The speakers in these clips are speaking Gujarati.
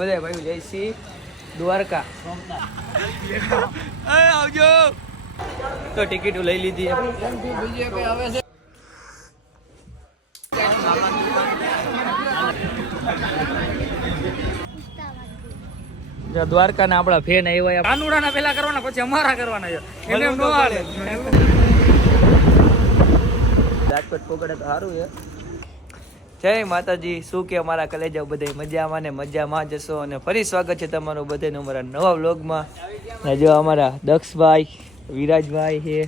બધા ભાઈ જયસી દ્વારકા આવજો તો ટિકિટ લઈ લીધી દ્વારકા ના આપડા ફેન આવ્યા કાનુડા ના પેલા કરવાના પછી અમારા કરવાના છે એને નો હાલે રાજકોટ પોગડે તો સારું છે. જય માતાજી. શું કે અમારા કલેજા બધા મજામાં ને મજામાં જશો અને ફરી સ્વાગત છે તમારું બધાનું અમારા નવા વ્લોગમાં. ને જો અમારા દક્ષભાઈ વિરાજભાઈ છે,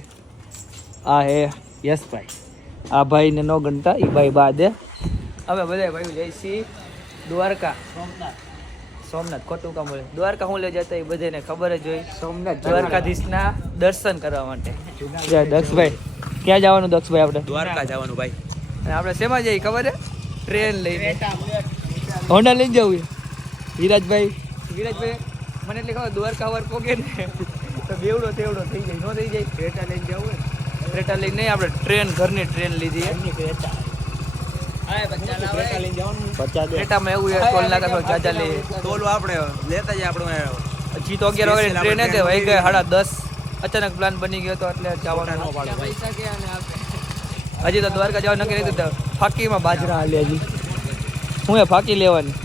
આ હે યશભાઈ, આ ભાઈ ને નો ગણતા એ ભાઈ બાદ અમે બધા ભાઈ જઈશી દ્વારકા સોમનાથ ખોટું કામ બોલે દ્વારકા હું લઈ જતા એ બધાને ખબર જ હોય. સોમનાથ દ્વારકાધીશના દર્શન કરવા માટે. દક્ષભાઈ ક્યાં જવાનું? દક્ષભાઈ આપણે દ્વારકા જવાનું ભાઈ. અને આપણે શેમાં જઈએ ખબર છે? ટ્રેન લઈને હોન્ડા લઈને જવું. વિરાજભાઈ મને એટલે ખબર દ્વારકા વાર પોગે ને તો બેવડો તેવડો થઈ જાય, નો થઈ જાય. ક્રેટા લઈને જવું ને? ક્રેટા લઈને નહીં, આપણે ટ્રેન ઘરની ટ્રેન લીધી ક્રેટા. ક્રેટામાં એવું છે ટોલ નાકા ચાચા લે ટોલ આપણે લેતા જાય. આપણે હજી તો 11 વાગે ટ્રેન હતી, વાઈ ગયા 10:30. અચાનક પ્લાન બની ગયો હતો એટલે જવાનું ન પાડે. હજી તો દ્વારકા જવા નક્કી નથી થયું. ફાકીમાં બાજરા હાલે હજી. હું એ ફાકી લેવાની.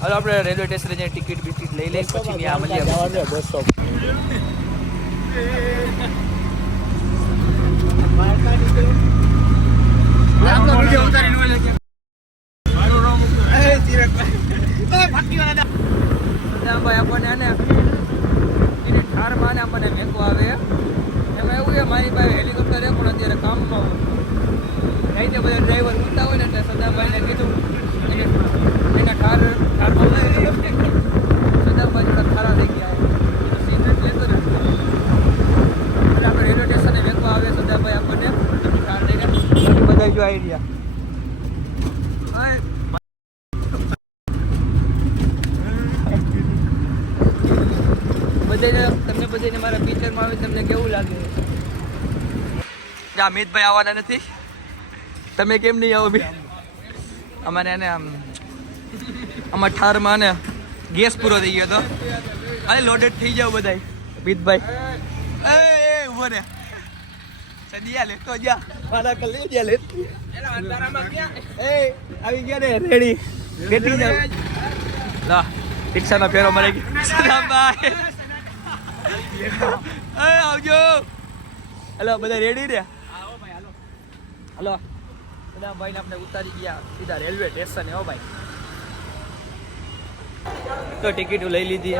હવે આપણે રેલવે સ્ટેશને જઈને ટિકિટ બિકિટ લઈ લઈ પછી ત્યાં મળીએ. આપણને મેકો આવે એમાં એવું છે મારી પાસે હેલિકોપ્ટર પણ અત્યારે કામમાં નહીં. બધા ડ્રાઈવર ઉઠતા હોય ને એટલે સદાભાઈને કીધું એના સદાભાઈ જોડે ખારા થઈ ગયા સીટ લેતો ને એટલે આપણે રેલવે સ્ટેશને મેકો આવે સદાભાઈ આપણને કાર લઈને બધા જો આવી રહ્યા. તમને બધાને મારા પિક્ચરમાં આવે તમને કેવું લાગે? અમિતભાઈ આવવાના નથી, તમે કેમ નહીં આવો? અમારે એને આમાં ઠારમાં ને ગેસ પૂરો થઈ ગયો હતો. અરે લોડેડ થઈ જાવ બધા. અમિતભાઈ ઉભો ને સદિયા લેતો જા મારા કલે જા લે આવી ગયા ને રેડી બેઠી જાવ. લા રિક્ષાનો ફેરો મળી ગયો. સદાભાઈ આવજો. હેલો બધા રેડી ને? હલો બધા ભાઈ ને આપણે ઉતારી ગયા સીધા રેલવે સ્ટેશન. હો ભાઈ તો ટિકિટ લઈ લીધી.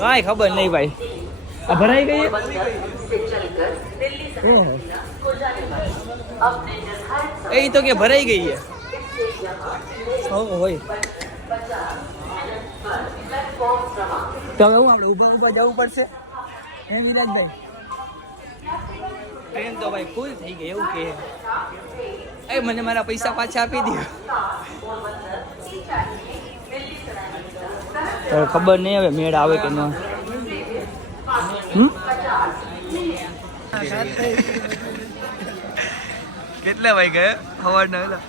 કાંઈ ખબર નહીં ભાઈ. આ ભરાઈ ગઈ એ તો કે ભરાઈ ગઈ છે. હોય તો હવે હું આપણે ઊભા જવું પડશે. હે વિરાજભાઈ? ટ્રેન તો ભાઈ ફૂલ થઈ ગઈ એવું કે મને મારા પૈસા પાછા આપી દો. ખબર નહીં હવે મેળ આવે કે ન. કેટલા વાગે ગયા? સવારના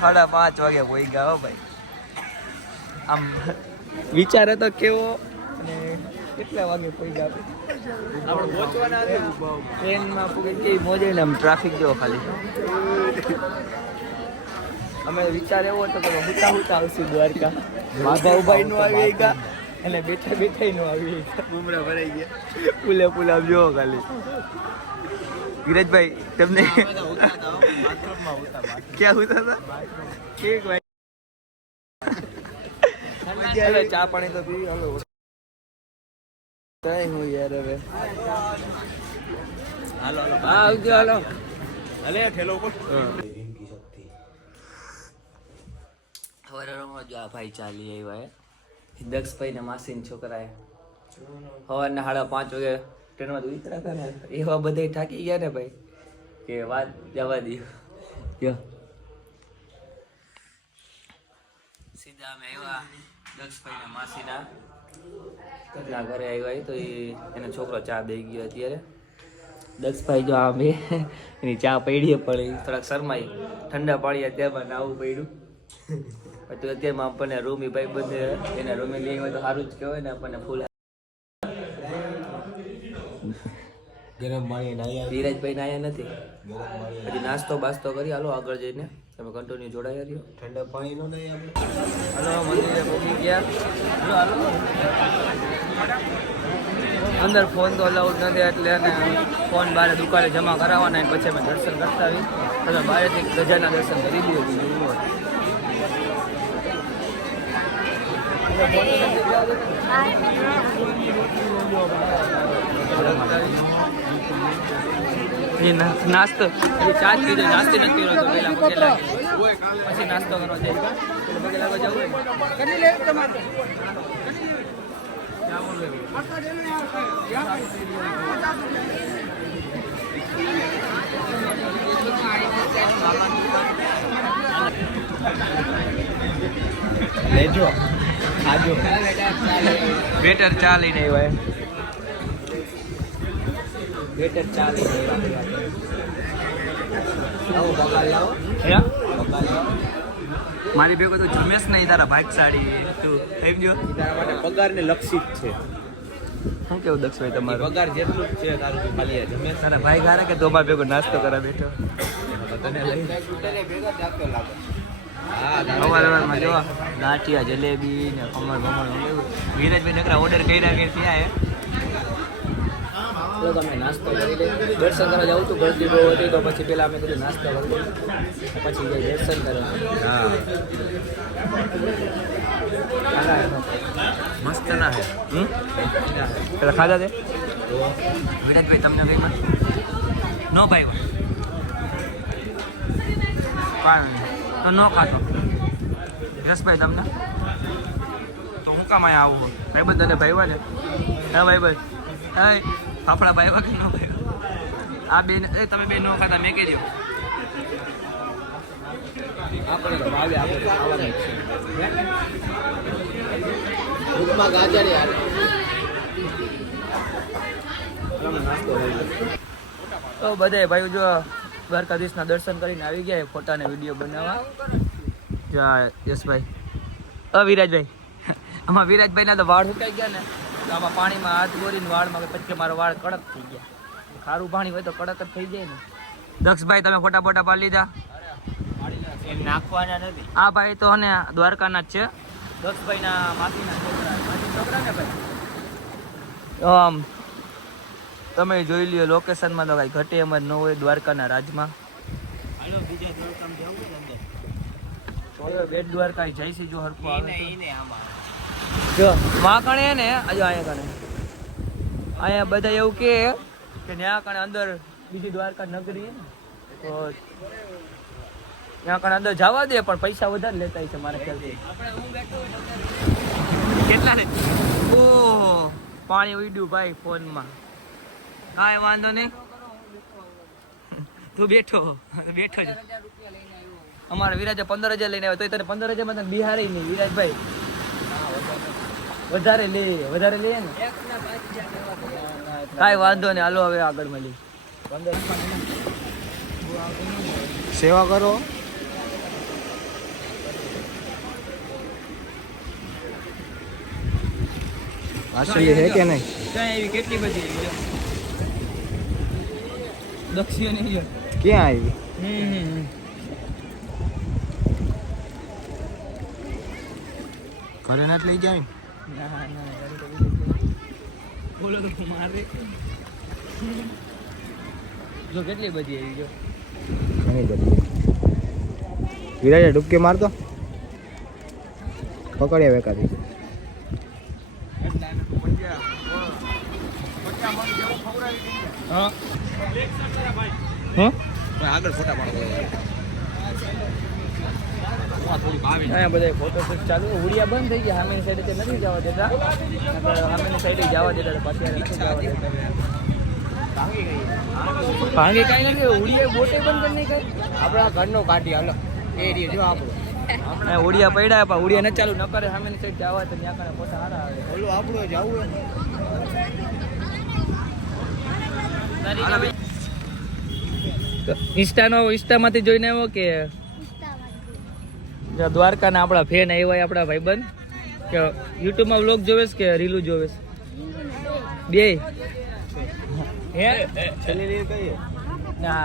5:30 વાગે પોઈ ગયા. હો ભાઈ આમ વિચાર હતો કેવો અને કેટલા વાગે પોઈ ગયા આપણે પહોંચવાના હતા ટ્રેનમાં પૂરી કેવી મોજે ને આમ ટ્રાફિક જેવો ખાલી. અમે વિચાર એવો હતો કે હુતા આવશું દ્વારકા. માધા ઉભાઈ નો આવી ગયા એટલે બેઠા નો આવી ગયા. બુમરા ભરાઈ ગયા પુલે આમ જોવો ખાલી. વિરાજભાઈ તમને ક્યાં હોતા હતા? ઠીક ભાઈ ચા પાણી તો પી. હલો કઈ હું યાર હવે હાલો આવજો. હાલો હલે ઠેલો ઉપર હવારમાં જો આ ભાઈ ચાલી આવ્યા દક્ષભાઈ ને માસી છોકરા સવારના 5:30 વાગે ટ્રેનમાં ઉતરા હતા ને એવા બધા થાકી ગયા ને ભાઈ કે વાત જવા દો. સીધા અમે આવ્યા દક્ષભાઈ ને માસીના ઘરે આવ્યા તો એનો છોકરો ચા દઈ ગયો. અત્યારે દક્ષભાઈ જો આમ એની ચા પડી પડી થોડાક શરમાઈ ઠંડા પાણી અત્યારમાં નાવું પડ્યું. તો અત્યારમાં આપણને રૂમી ભાઈ બધે એના રૂમી લઈ હોય તો સારું જ કહેવાય ને આપણને ફૂલ ગરમ પાણી નાયા ધીરજભાઈ નાયા નથી હજી નાસ્તો બાસ્તો કરી હાલો આગળ જઈને તમે કન્ટિન્યુ જોડાયા રહ્યો ઠંડા પાણી નો નહીં આપણે હાલો મંદિરે પહોંચી ગયા હાલો અંદર ફોન તો અલાઉડ નથી એટલે અને ફોન બહાર દુકાને જમા કરાવવાના અને પછી અમે દર્શન કરતા આવી અને બહારથી ગજાના દર્શન કરી દઈએ નાસ્તો ચા જ પીધો નાસ્તો નથી કર્યો તો પહેલા પગે લાગે પછી નાસ્તો કરવા જાય પગે લાગવા જવું લેજો આજો વેટર ચા લઈને આવ્યા વેટર ચા લઈને લાવો બગાડ લાવો બગાડ લાવો મારી ભેગો તો જમેશ નહીં તારા ભાગશાળી તું થઈ ગયો તારા માટે પગારને લક્ષિત છે શું કેવું દક્ષભાઈ તમારું પગાર જેટલું જ છે તારું તું ખાલી જમે તારા ભાઈ ગારે કે તો મારા ભેગો નાસ્તો કરા બેઠો તને લઈ ભેગા જ આપતો લાગે હા સવારમાં જો ગાંઠિયા જલેબી ને ખમણ બમણ વિરાજભાઈ નકરા ઓર્ડર કર્યા કે ત્યાં તો તમે નાસ્તો કરી લે દર્શન કરવા જાઉં છું ગરદી બહુ હતી તો પછી પેલા અમે કીધું નાસ્તો કરી પછી જઈ દર્શન કરવા હા મસ્ત ના હે પેલા ખાધા છે વિરાજભાઈ તમને ભાઈ નો ભાઈ તો ન ખાતો યશભાઈ તમને તો હું કામ અહીંયા આવું ભાઈ બંધ અને ભાઈ ને હા ભાઈ ભાઈ હા ફાફડા ભાઈ કે ન ભાઈ આ બે તમે બે ન ખાતા મેં કહી દો આપણે તો ભાવે આપણે ખાવાનું જ છે દૂધમાં ગાજર યાર તો બધાય ભાઈ જો દ્વારકાધીશના દર્શન કરીને આવી ગયા ફોટા ને વિડીયો બનાવવા જા યશભાઈ વિરાજભાઈ આમાં વિરાજભાઈના તો વાળ સુકાઈ ગયા ને તો આમાં પાણીમાં હાથ ગોરીને વાળમાં પછી મારો વાળ કડક થઈ ગયા ખારું પાણી હોય તો કડક જ થઈ જાય ને દક્ષભાઈ તમે ફોટા ફોટા પાડી લીધા એમ નાખવાના નથી આ ભાઈ તો ને દ્વારકાના જ છે દક્ષભાઈના માસીના છોકરા ને ભાઈ તમે જોઈ લ્યો લોકેશનમાં તો કઈ ઘટે એમ જ ન હોય દ્વારકાના રાજમાં હાલો બીજે દ્વારકામ જવું છે અંદર બેટ દ્વારકા જઈશી જો હરખું આવે ઈને આમાં જો માં કણે ને આજે અહીંયા કણે અહીંયા બધા એવું કે ત્યાં કણે અંદર બીજી દ્વારકા નગરી ને તો ત્યાં કણે અંદર જવા દે પણ પૈસા વધારે લેતા છે મારા ખ્યાલથી કેટલા લે ઓહો પાણી ઉડ્યું ભાઈ ફોનમાં કાંઈ વાંધો નહીં તું બેઠો બેઠો જ અમારા વિરાજે 15,000 લઈને આવ્યો તો તને 15,000 માં તને બિહારી નહીં વિરાજભાઈ વધારે લે ને કાંઈ વાંધો નહીં હાલો હવે આગળ મળી સેવા કરો આશ્રય છે કે નહીં ક્યાં એવી કેટલી બધી દક્ષિણ નહીં ક્યાં આવી ઘરે ના જ લઈ જાય બોલો તો મારે જો કેટલી બધી આવી જો ઘણી બધી વિરાજે ડૂબકે મારતો પકડ્યા વેકાથી હા આગળ ફોટા પાડો અહીંયા બધા ફોટોશૂટ ચાલુ ઉડિયા બંધ થઈ ગયા સામેની સાઈડે નથી જવા દેતા સામેની સાઈડે જવા દેતા પાછી નથી જવા દેતા ભાંગી કાંઈ નથી ઉડિયા બોટે બંધ કરી નહીં કાંઈ આપણા ઘરનો કાઢી હાલો એરિયા જો આપણો ઉડિયા પડ્યા પણ ઉડિયા ન ચાલુ ન કરે સામેની સાઈડ જવા તો ત્યાં કારણે ફોટા સારા આવે ઓલું આપણું જવું ઇન્સ્ટામાંથી જોઈને આવ્યો કે દ્વારકાના આપણા ફેન આવ્યા આપણા ભાઈબંધ કે યુટ્યુબમાં વ્લોગ જોવેસ કે રીલું જોવેસ બે હે છેલ્લી રીલ કહીએ ના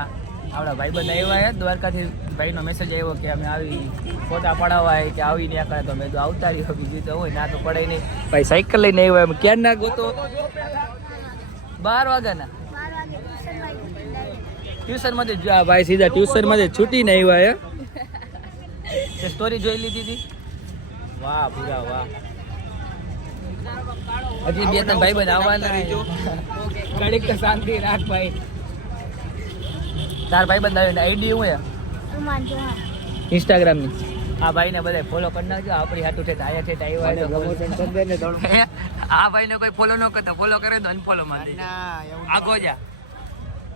આપણા ભાઈબંધ આવ્યા હે દ્વારકાથી ભાઈનો મેસેજ આવ્યો કે અમે આવી ફોટા પડાવવા કે આવી ને કરે તો મેં તો આવતા રહ્યો બીજું તો હોય ના તો પડે નહીં ભાઈ સાયકલ લઈને આવ્યા એમ ક્યાં ના ગોતો 12 વાગ્યાના ટ્યુશન માંથી ભાઈ સીધા ટ્યુશન માંથી છૂટીને આવ્યા હે સ્ટોરી જોઈ લીધી હતી વાહ પૂરા વાહ હજી બે ત્રણ ભાઈ બંધ આવવાના ઘડીક તો શાંતિ રાખ ભાઈ તાર ભાઈ બંધ આવે આઈડી હું ઇન્સ્ટાગ્રામ ની આ ભાઈ ને બધા ફોલો કરી નાખજો આપણી હાટુ ઠેઠ આયા ઠેઠ આવ્યા આ ભાઈ ને કોઈ ફોલો ન કરતો ફોલો કરે તો અનફોલો મારી આગો જા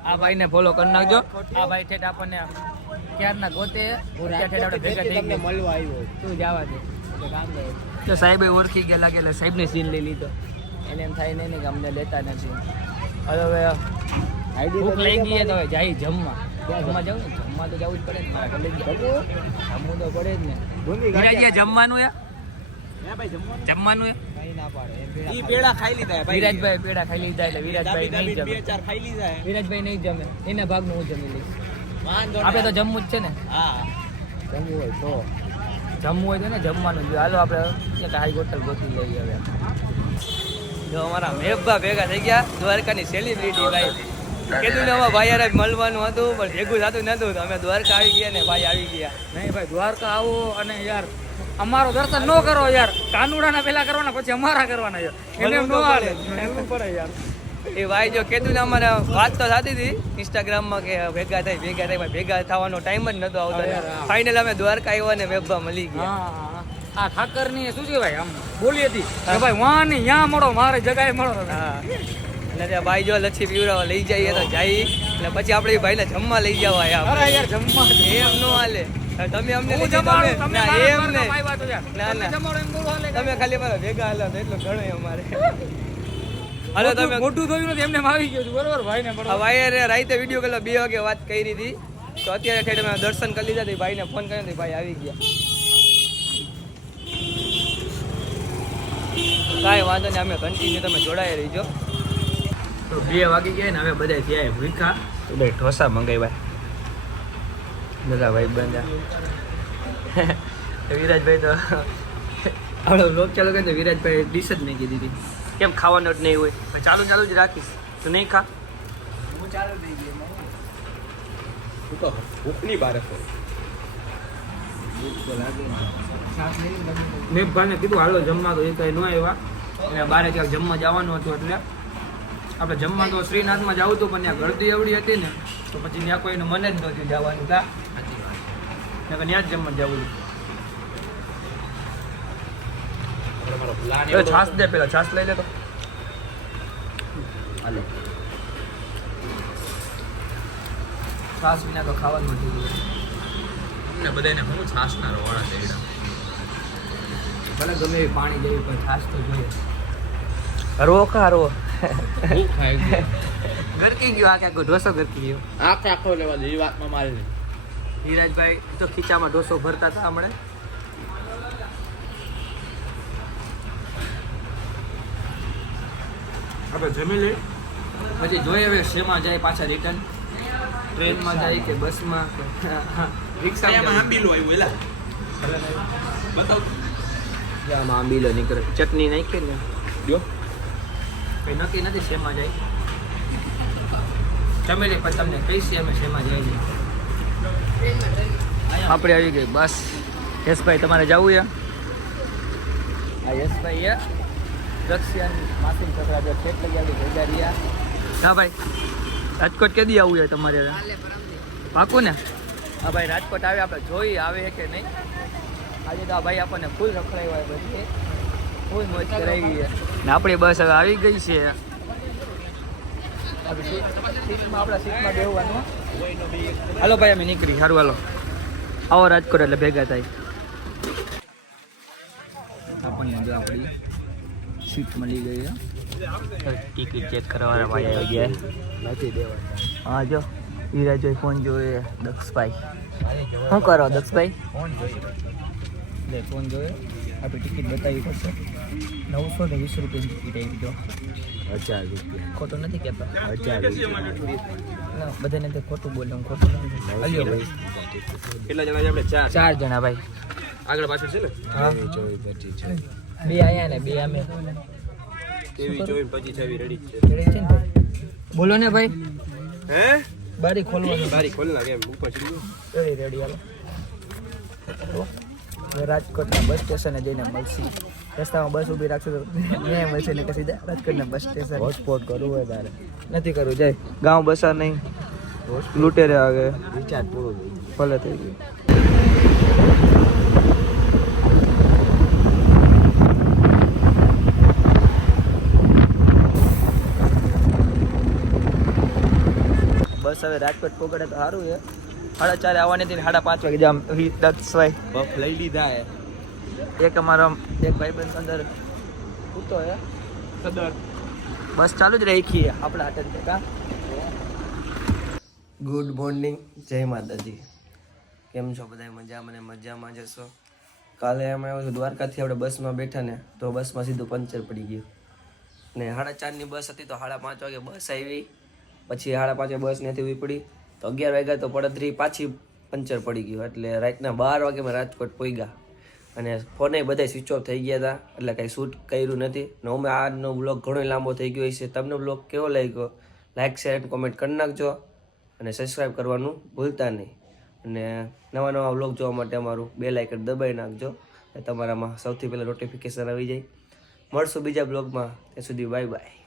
આ ભાઈ ને ફોલો કરી નાખજો આ ભાઈ ઠેઠ આપણને ક્યારના ગોતે ઠેઠ આપણે ભેગા થઈ ગયા મળવા આવ્યો તું જવા દે તો સાહેબે ઓળખી ગયા લાગે એટલે સાહેબને સીન લઈ લીધો એને એમ થાય નહીં કે અમને લેતા નથી હવે ભૂખ લઈ ગઈ તો હવે જાય જમવા જમવા જાવ ને જમવા તો જવું જ પડે ને મારા ઘરે જમવું તો પડે જ ને વિરાજભાઈ જમવાનું જમવાનું ઈ પેડા ખાઈ લીધા વિરાજભાઈ પેડા ખાઈ લીધા એટલે વિરાજભાઈ નહીં જમે બે ચાર ખાઈ લીધા વિરાજભાઈ નહીં જમે એના ભાગનું હું જમી લઈશ આપણે તો જમવું જ છે ને હા જમવું હોય તો ને જમવાનું જોઈએ હાલો આપણે ક્યાંક હાઈ હોટલ ગોતી લઈએ હવે જો અમારા મેઘભા ભેગા થઈ ગયા દ્વારકાની સેલિબ્રિટી ભાઈ કીધું ને અમારા ભાઈ યાર મળવાનું હતું પણ ભેગું થતું નતું અમે દ્વારકા આવી ગયા ને ભાઈ આવી ગયા નહીં ભાઈ દ્વારકા આવો અને યાર અમારો દર્શન ન કરો યાર કાનુડાના પેલા કરવાના પછી અમારા કરવાના યાર એને એમ ન હાલે એવું પડે યાર એ ભાઈ જો કીધું ને અમારે વાત તો થતી હતી ઇન્સ્ટાગ્રામમાં કે ભેગા થાય ભાઈ ભેગા થવાનો ટાઈમ જ નતો આવતો ફાઇનલ અમે દ્વારકા આવ્યા ને મેઘભા મળી ગયા આ ઠાકર ની શું કહેવાય આમ બોલી હતી કે ભાઈ વાં ની યાં મળો મારે જગાએ મળો હા એટલે ત્યાં ભાઈ જો લચ્છી પીવડાવવા લઈ જઈએ તો જાય એટલે પછી આપણે ભાઈને જમવા લઈ જવા અરે યાર જમવા એમ નો હાલે તમે અમને હું લીધી જમાડું, તમે તમે ના મારા એમ ઘરમાં નહીં આવ્યા તો યાર. ના, તમે ના. જમાડો એમ બોલો હાલે. તમે ખાલી મારા ભેગા હાલો તો એટલું ઘણું અમારે હાલો તમે મોટું થયું નથી એમને એમ આવી ગયું હતું, બરોબર ભાઈ ને આ ભાઈએ રાતે વિડીયો કરેલો 2 વાગે વાત કરી હતી તો અત્યારે ઠેઠ અમે દર્શન કરી લીધા તો ભાઈને ફોન કર્યો તો ભાઈ આવી ગયા કાંઈ વાંધો નહીં અમે કન્ટિન્યુ તમે જોડાઈ રહીજો તો 2 વાગી ગયા ને હવે બધા થયા ભૂખા તો બે ઢોસા મંગાવ્યા બધા ભાઈ બંધા વિરાજભાઈ તો આપણો લોક ચાલુ કરે તો વિરાજભાઈ ડીશ જ નહીં કીધી હતી કેમ ખાવાનો જ નહીં હોય ભાઈ ચાલુ ચાલુ જ રાખીશ તો નહીં ખા હું ચાલુ થઈ ગયો હું તો ભૂખની બારે મેં ભાઈને કીધું હાલો જમવા તો એ કંઈ ન આવ્યા એટલે બારે ક્યાંક જમવા જવાનું હતું એટલે આપણે જમવા તો શ્રીનાથમાં જવું હતું પણ ત્યાં ગળદી એવડી હતી ને તો પછી ત્યાં કોઈને મને જ નહોતું જવાનું કા ત્યાં જ જમવા જવું હતું છાસ દે પેલા છાસ લઈ લે તો હાલો છાસ વિના તો ખાવાનું નથી અમને બધાને હું છાસના રવાડા દેડા ભલે ગમે એ પાણી જેવી પણ છાસ તો જોઈએ હરવો કા હરવો ભૂખ ખાઈ ગઈ ગરકી ગયો આ ક્યાંક ઢોસો ગરકી ગયો આખે આખો લેવા દે એ વાતમાં મારી નહીં ધીરાજભાઈ તો ખીચામાં ઢોસો ભરતા હતા હમણાં આપણે જમી લઈ પછી જોઈએ હવે શેમાં જાય પાછા રિટર્ન ટ્રેનમાં જાય કે બસમાં રિક્ષામાં આંબીલો આવ્યો એલા બતાવ આમાં આંબીલો નીકળે ચટણી નાખી ને જો કંઈ નક્કી નથી શેમાં જાય જમી લઈ પછી તમને કહીશી અમે શેમાં જાય આપણે આવી ગઈ બસ યશભાઈ તમારે જવું છે આ યશભાઈ એ દક્ષિયાન માસી છોકરા જો છેક લઈ આવી ભેગા રહ્યા હા ભાઈ રાજકોટ કેદી આવવું છે તમારે પાકું ને હા ભાઈ રાજકોટ આવે આપણે જોઈએ આવે કે નહીં આજે તો આ ભાઈ આપણને ફૂલ રખડાવ્યા હોય બધી ફૂલ મોજ કરાવી છે ને આપણી બસ હવે આવી ગઈ છે સીટમાં આપણા સીટમાં બેહવાનું હાલો ભાઈ અમે નીકળી સારું હાલો આવો રાજકોટ એટલે ભેગા થાય આપણને જો આપણી સીટ મળી ગઈ છે ટિકિટ ચેક કરવાના ભાઈ આવી ગયા નથી દેવા હા જો વિરાજભાઈ ફોન જોઈએ દક્ષભાઈ શું કરો દક્ષભાઈ એટલે ફોન જોયો આપણી ટિકિટ બતાવવી પડશે 920 રૂપિયાની ટિકિટ આવી ગયો 1000 રૂપિયા ખોટું નથી કહેતો 1000 રૂપિયા ના બધાને તે ખોટું બોલ્યો હું ખોટું નથી અલ્યો ભાઈ કેટલા જણા છે આપણે 4 4 જણા ભાઈ આગળ પાછળ છે ને હા 24 25 બે આયા ને બે અમે 23 24 25 રેડી છે રેડી છે ને ભાઈ બોલો ને ભાઈ હે બારી ખોલવાની બારી ખોલ નાખ એમ ઉપર ચડી રેડી રેડી હાલો હવે રાજકોટના બસ સ્ટેશને જઈને મળશી રસ્તામાં બસ ઊભી રાખશું તો ન્યાય મળશે ને કે સીધા રાજકોટના બસ સ્ટેશન હોટસ્પોટ કરવું હોય તારે નથી કરવું જાય ગાંવ બસા નહીં લૂંટેરે આગે રિચાર્જ પૂરું થઈ ભલે થઈ ગયું બસ હવે રાજકોટ પકડે તો સારું છે 4:30 આવવાની હતી 5:30 વાગે જામ 10 વાય બફ લઈ લીધા હે એક અમારો એક ભાઈબંધ અંદર ઉતો હે સદર બસ ચાલુ જ રાખી આપણા હાથે કા ગુડ મોર્નિંગ જય માતાજી કેમ છો બધા મજામાં જશો કાલે અમે આવ્યો છું દ્વારકાથી આપણે બસમાં બેઠા ને તો બસમાં સીધું પંચર પડી ગયું ને 4:30ની બસ હતી તો 5:30 વાગે બસ આવી પછી 5:30 બસ નથી ઉપડી તો 11 વાગ્યા તો પડતરી પાછી પંચર પડી ગયું એટલે રાતના 12 વાગે મેં રાજકોટ પહોંચ્યા અને ફોને બધા સ્વિચ ઓફ થઈ ગયા હતા એટલે કાંઈ શૂટ કર્યું નથી ને અમે આજનો બ્લોગ ઘણો લાંબો થઈ ગયો છે તમને બ્લોગ કેવો લાગ્યો લાઈક શેર અને કોમેન્ટ કરી નાખજો અને સબસ્ક્રાઈબ કરવાનું ભૂલતા નહીં અને નવા બ્લોગ જોવા માટે અમારું બેલ આઇકન દબાવી નાખજો તમારામાં સૌથી પહેલાં નોટિફિકેશન આવી જાય મળશું બીજા બ્લોગમાં ત્યાં સુધી બાય બાય